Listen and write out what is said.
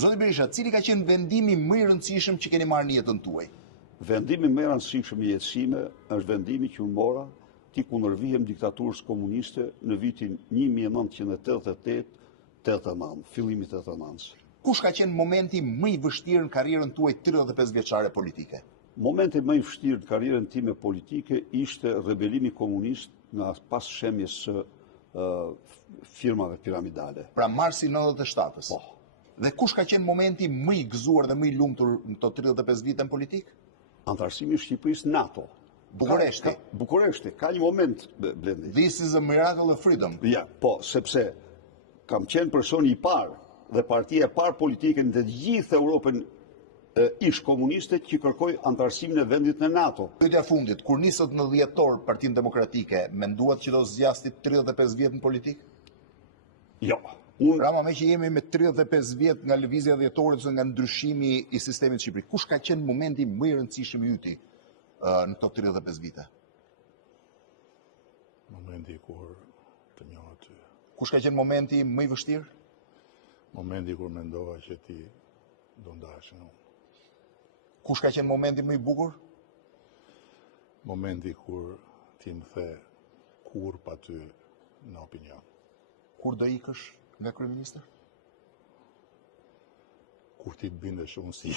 Zoti Berisha, cili ka qenë vendimi më i rëndësishëm që keni marrë në jetën tuaj? Vendimi më i rëndësishëm i jetës time është vendimi që unë mora t'i kundërvihem diktaturës komuniste në vitin 1988-89, fillimit 89. Kush ka qenë momenti më i vështirë në karrierën tuaj 35 vjeçare politike? Momenti më i vështirë në karrierën time politike ishte rebelimi komunist nga pas shemjes së firmave piramidale. Pra marsi 97-ës. Po. Dhe kush ka qenë momenti më i gëzuar dhe më i lumtur në këto 35 vite në politikë? Antarësimi i Shqipërisë NATO. Bukureshti. Bukureshti, ka një moment, Blendi. This is a miracle of freedom. Ja, po, sepse kam qenë personi i parë dhe partia e parë politike në të gjithë Europën ish komuniste që kërkoi antarësimin e vendit në NATO. Pyetja fundit, kur nisët në dhjetor Partinë Demokratike, menduat që do zgjasti 35 vjet në politikë? Jo. Rama, me që jemi me 35 vjet nga lëvizja dhjetorit ose nga ndryshimi i sistemit Shqipëri, kush ka qenë momenti më i rëndësishëm i yti në këto 35 vite? Momenti kur të njohë ty. Kush ka qenë momenti më i vështirë? Momenti kur mendova që ti do ndahesh nga unë. Kush ka qenë momenti më i bukur? Momenti kur ti më the kur pa ty në opinion. Kur do ikësh nga kryeministër? Kur ti të bindesh unë si